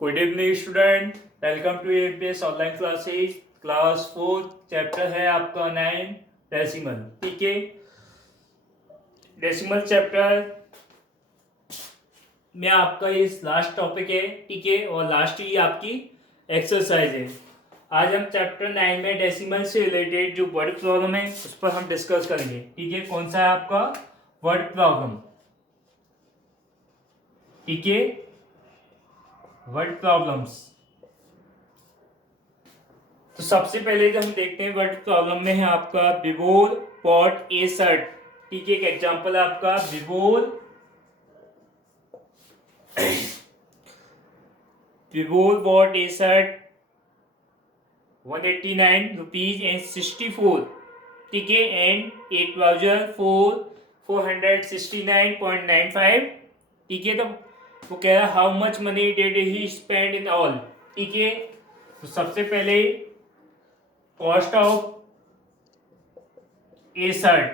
Good evening student, welcome to APS online classes. Class 4 chapter है आपका 9 decimal. ठीक है, डेसिमल चैप्टर में आपका ये लास्ट टॉपिक है। ठीक है, और लास्ट ही आपकी एक्सरसाइज है। आज हम चैप्टर 9 में डेसिमल से रिलेटेड जो वर्ड प्रॉब्लम है उस पर हम डिस्कस करेंगे। ठीक है, कौन सा है आपका वर्ड प्रॉब्लम। ठीक है, वर्ड प्रॉब्लम्स। तो सबसे पहले जो हम देखते हैं वर्ड प्रॉब्लम में है आपका बिफोर पॉट ए शर्ट। ठीक है, एक एग्जांपल है आपका before pot A shirt 189 rupees and 64। ठीक है, एंड ए ट्राउजर फॉर 469.95। ठीक है, तो वो कह रहा है how much money did he spend in all. ठीक है, तो सबसे पहले cost of A shirt,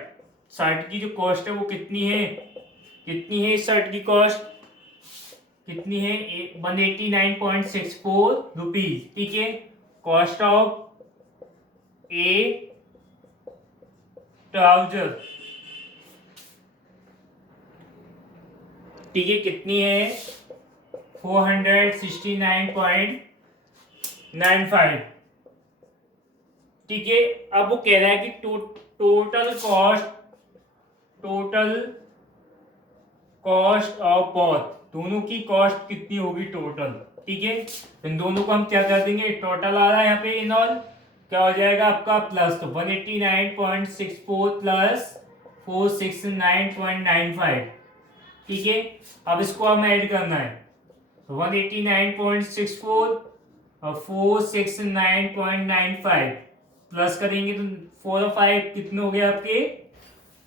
shirt की जो कॉस्ट है वो कितनी है, इस शर्ट की कॉस्ट कितनी है 189.64 रुपीज। ठीक है, कॉस्ट ऑफ ए ट्राउजर, ठीक है, कितनी है 469.95। ठीक है, अब वो कह रहा है कि टोटल कॉस्ट ऑफ बोथ, दोनों की कॉस्ट कितनी होगी टोटल। ठीक है, इन दोनों को हम क्या कर देंगे, टोटल आ रहा है यहाँ पे इन ऑल, क्या हो जाएगा आपका प्लस, तो 189.64 प्लस 469.95। ठीक है, अब इसको हम ऐड करना है, तो 189.64 और 469.95 प्लस करेंगे तो 4 और 5 कितने हो गए आपके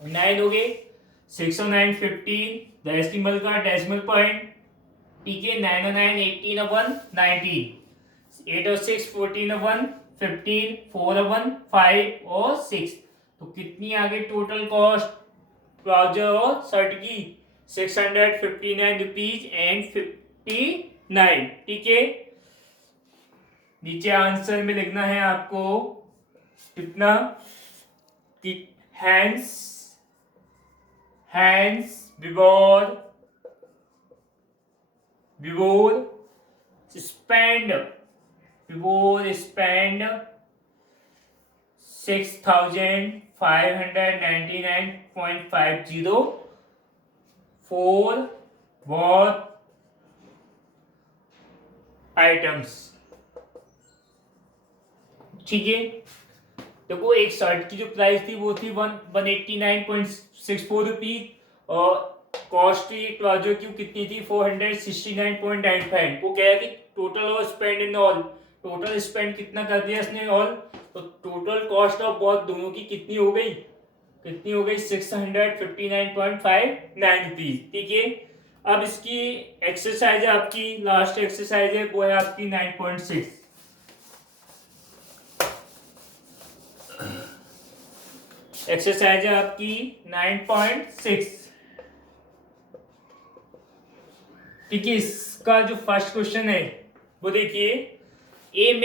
9 हो गए। 6 और 9 15 डेसिमल का डेसिमल पॉइंट। ठीक है, 9 और 9 18 और 1 19, 8 और 6 14 और 1 15, 4 और 1 5 और 6, तो कितनी आ गई टोटल कॉस्ट ट्राउजर और शर्ट की 659 रुपीज एंड 59। ठीक है, नीचे आंसर में लिखना है आपको कितना कि has before spend 6,599.50 for both items. ठीक है, देखो एक शर्ट की जो प्राइस थी वो थी 189.64 रुपीज और कॉस्ट ट्राउजर की कितनी थी 469.95। वो कह रहा है कि टोटल और spend in all, total spend कितना कर दिया इसने ऑल, तो टोटल कॉस्ट ऑफ बहुत दोनों की कितनी हो गई 659.59 रुपीज। ठीक है, अब इसकी एक्सरसाइज है आपकी, लास्ट एक्सरसाइज है वो है आपकी 9.6। एक्सरसाइज है आपकी 9.6। ठीक है, इसका जो फर्स्ट क्वेश्चन है वो देखिए, एक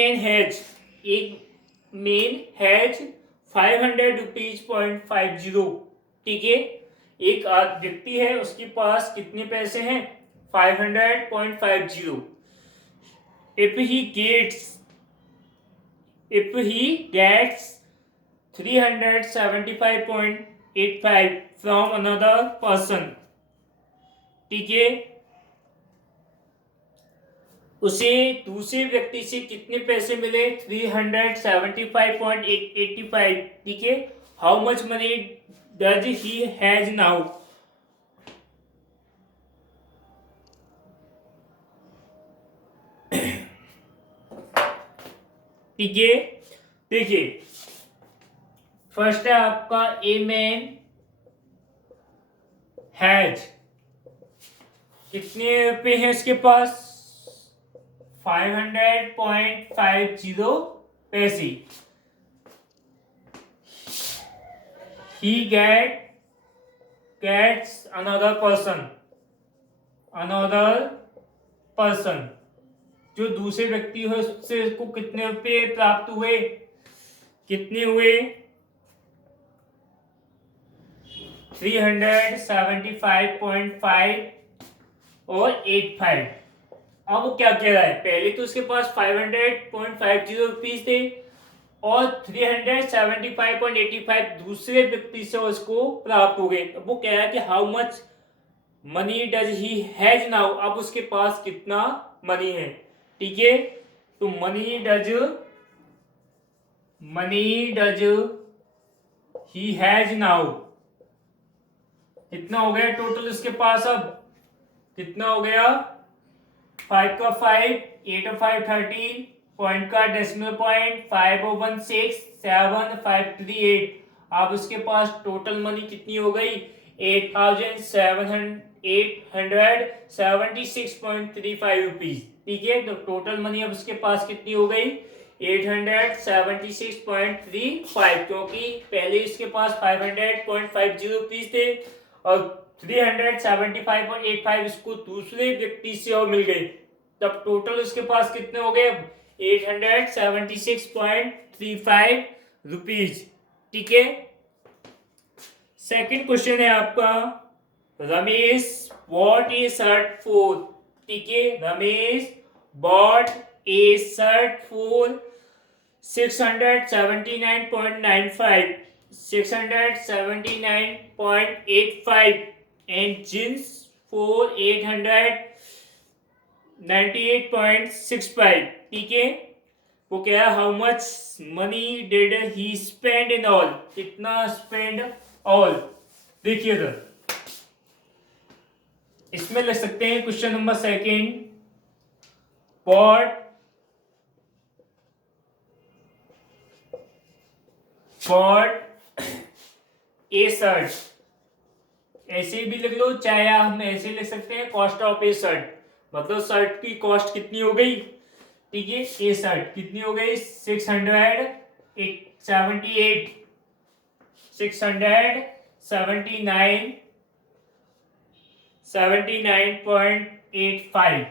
मेन हैज 500 रुपीज .50। ठीक है, एक व्यक्ति है उसके पास कितने पैसे हैं 500.50। If he gets 375.85 from another person. ठीक है, उसे दूसरे व्यक्ति से कितने पैसे मिले 375.85। ठीक है, how much money does he has now. ठीक है, देखिए फर्स्ट है आपका ए मैन हैज, कितने रुपए हैं इसके पास 500.50 पैसे। he gets another person जो दूसरे व्यक्ति है उससे उसको कितने रुपए प्राप्त हुए, कितने हुए 375.5 और 85। अब वो क्या कह रहा है, पहले तो उसके पास 500.50 रुपीज थे और 375.85 दूसरे व्यक्ति से उसको प्राप्त हो गए। अब वो कह रहा है कि how much money does he has now, अब उसके पास कितना मनी है। ठीक है, तो money does he has now कितना हो गया टोटल उसके पास, अब कितना हो गया 5 का 5, 8 और 5 13, पॉइंट का डेसिमल पॉइंट 50167 अब उसके पास टोटल मनी कितनी हो गई 8,876.35 रुपीज। ठीक है, तो टोटल मनी अब उसके पास कितनी हो गई 876.35, क्योंकि पहले इसके पास 500.50 रुपीज थे और 375.85 इसको दूसरे व्यक्ति से और मिल गए, तब टोटल उसके पास कितने हो गए 876.35 रुपीज। ठीक है, सेकंड क्वेश्चन है आपका, Ramesh bot A shirt for. ठीक है, Ramesh bot A shirt for 679.95, 679.85 and jeans for 898.65। ठीक है, वो क्या है how much money did he spend in all, कितना स्पेंड ऑल। देखिए सर, इसमें लिख सकते हैं क्वेश्चन नंबर सेकंड, बॉट ए शर्ट, ऐसे भी लिख लो चाहे हम ऐसे लिख सकते हैं कॉस्ट ऑफ ए शर्ट, मतलब शर्ट की कॉस्ट कितनी हो गई। ठीक है, ए शर्ट कितनी हो गई 679.85।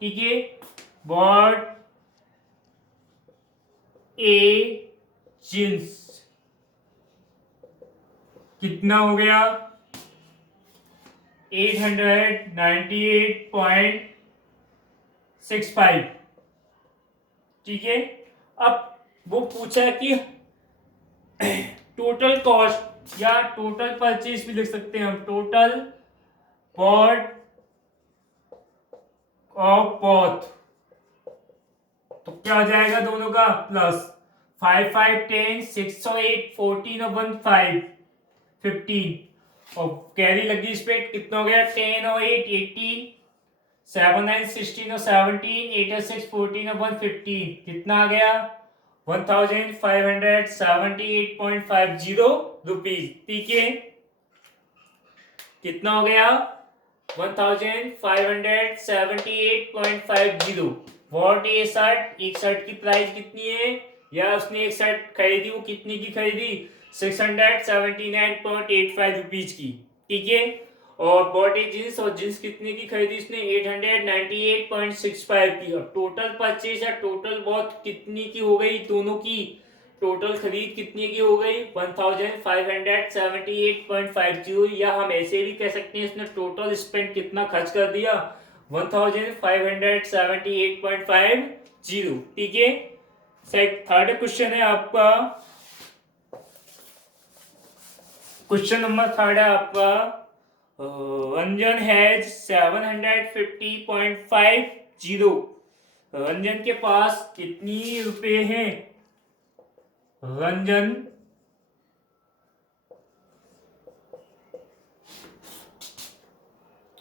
ठीक है, बॉट ए जींस कितना हो गया 898.65। ठीक है, अब वो पूछा कि टोटल कॉस्ट या टोटल परचेज भी लिख सकते हैं हम, टोटल बॉट ऑफ बोथ, तो क्या हो जाएगा दोनों का प्लस 5 5 10 6 और 8 14 और 1 5 15 और कैरी लगी इस पे कितना हो गया 10 और 8 18 7 9 16 और 17 8 और 6 14 और 1 15 कितना आ गया 1578.50 रुपीज। ठीक है, कितना हो गया 1578.50। वॉट ए शर्ट, एक शर्ट की प्राइस कितनी है, या उसने एक शर्ट खरीदी वो कितने की खरीदी 679.85 रुपीज की। ठीक है, और बॉट ए जींस, और जींस कितने की खरीदी उसने 898.65 की। और टोटल परचेज या टोटल बहुत कितनी की हो गई, दोनों की टोटल खरीद कितने की हो गई 1578.50, या हम ऐसे भी कह सकते हैं इसने टोटल स्पेंड कितना खर्च कर दिया 1578.50। ठीक है, थर्ड क्वेश्चन है आपका, क्वेश्चन नंबर थर्ड है आपका, रंजन हैज 750.50, रंजन के पास कितनी रुपए हैं,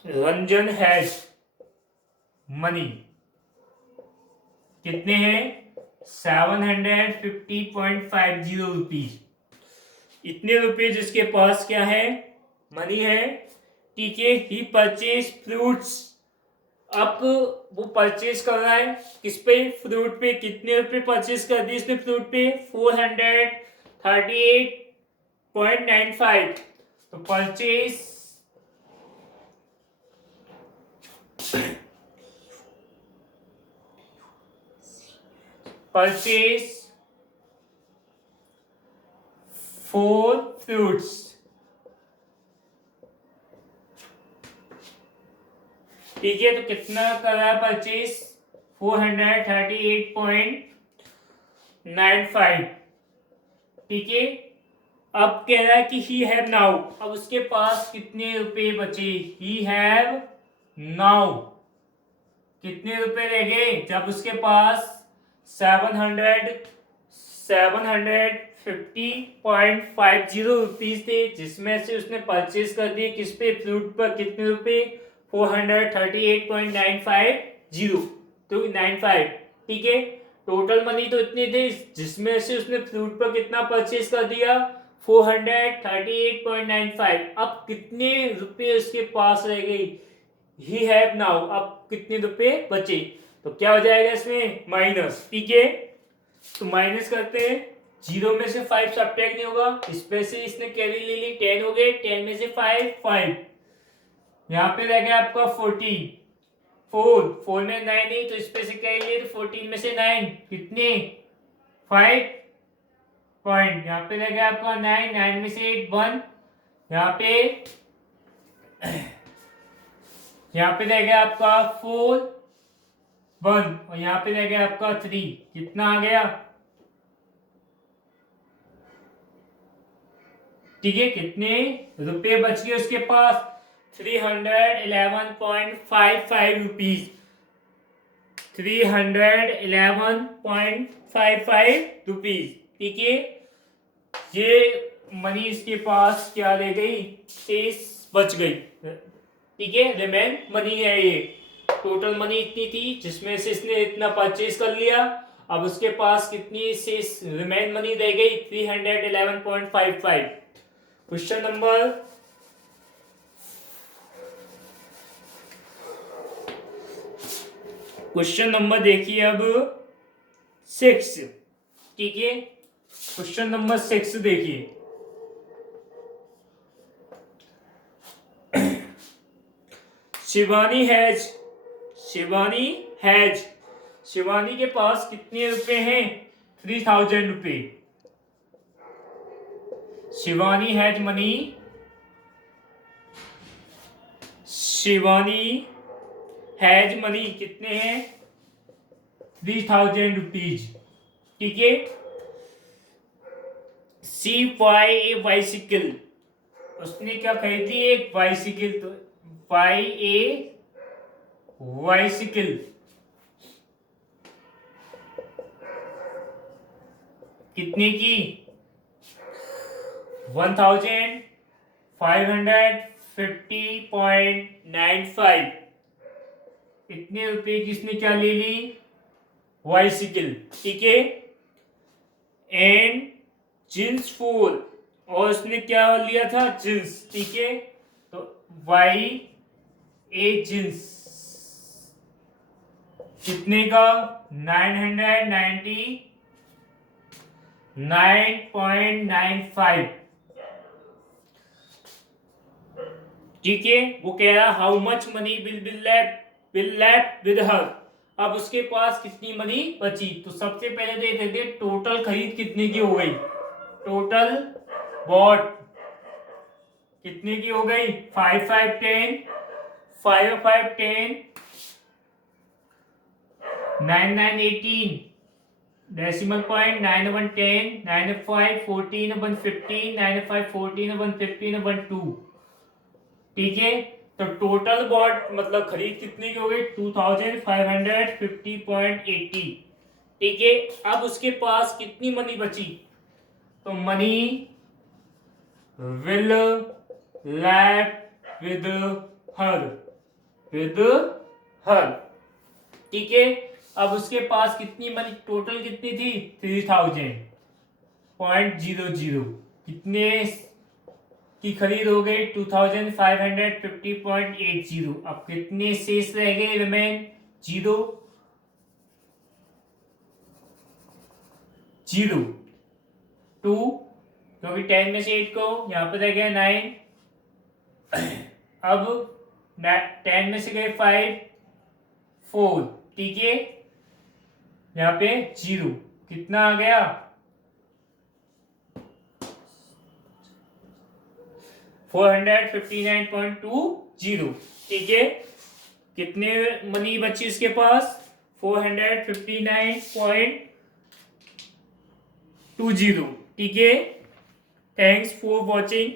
रंजन हैज मनी कितने हैं 750.50 रुपीज, इतने रुपए जिसके पास क्या है मनी है। ठीक है, ही परचेज फ्रूट्स, अब वो परचेज कर रहा है किस पे फ्रूट पे, कितने रुपए परचेज कर दिए इसने फ्रूट पे 438.95, तो परचेज परचेज 4 फ्रूट्स। ठीक है, तो कितना करा परचेज? 438.95। ठीक है, अब कह रहा है कि ही हैव नाउ, अब उसके पास कितने रुपए बचे? ही हैव नाउ कितने रुपए रह गए जब उसके पास 750.50 रुपीज थे, जिसमें से उसने परचेज कर दिए किस पे? फ्रूट पर। कितने रुपए? 438.95 तो 95। ठीक है, टोटल मनी तो इतने थे, जिसमें से उसने फ्रूट पर कितना परचेज कर दिया? 438.95। अब कितने रुपए उसके पास रह गए? ही हैव नाउ, अब कितने रुपए बचे? तो क्या हो जाएगा इसमें? माइनस। ठीक है, तो माइनस करते हैं। 0 में से 5 सब्ट्रैक्ट नहीं होगा, इसमें से इसने कैरी ले ली, 10 हो गए, 10 में से 5 5, यहाँ पे रह गया आपका 14, 4 में 9 नहीं, तो इसमें से कैरी ले, तो 14 में से 9 कितने? 5 पॉइंट, यहाँ पे रह गया आपका 9, 9 में से 8 1, यहाँ पे रह गया आपका 4 1, और यहाँ पे रह गया आपका 3। कितना आ गया? ठीक है, कितने रुपए बच गए उसके पास? 311.55 रुपीज। 311.55 रुपीज। ठीक है, ये मनी इसके पास क्या रह गई? शेष बच गई। ठीक है, रिमेन मनी है ये। टोटल मनी इतनी थी, जिसमें से इसने इतना परचेज कर लिया। अब उसके पास कितनी शेष रिमेन मनी रह गई? 311.55। क्वेश्चन नंबर देखिए अब 6। ठीक है, क्वेश्चन नंबर 6 देखिए। शिवानी के पास कितने रुपए हैं? 3000 रुपए। शिवानी हैज मनी, कितने हैं? 3000 रुपीज। ठीक है, सी बाय ए बाइसिकल, उसने क्या खरीदी? एक बाइसिकल। तो बाय ए बाइसिकल कितने की? 1550.95। इतने रुपए की इसने क्या ले ली? बाइसिकल। ठीक है, एंड जींस फुल, और उसने क्या लिया था? जींस। ठीक है, तो वाई ए जींस कितने का? 999.95। ठीक है, वो कह रहा how much money will left with her. अब उसके पास कितनी मनी बची? तो सबसे पहले देख लेते हैं टोटल खरीद कितने की हो गई। टोटल बॉट कितने की हो गई? 5 5 10, 5 5 10, 9 9 18, डेसिमल पॉइंट, 9 1 10, 9 5 14, 1 15, 9 5 14, 1 15, 1 2। ठीक है, तो टोटल बॉट मतलब खरीद कितने की हो गई? 2550.80। ठीक है, अब उसके पास कितनी मनी बची? तो money will left with her. ठीक है, अब उसके पास कितनी मनी? टोटल कितनी थी? 3000.00। कितने की खरीद हो गई? 2550.80। अब कितने शेष रह गए? रिमेन 0 0 2, क्योंकि 10 में से 8 को यहां पर रह गया 9। अब 10 में से गए 5 4। ठीक है, यहाँ पे 0। कितना आ गया 459.20। ठीक है, कितने मनी बची इसके पास 459.20। ठीक है, थैंक्स फॉर वॉचिंग।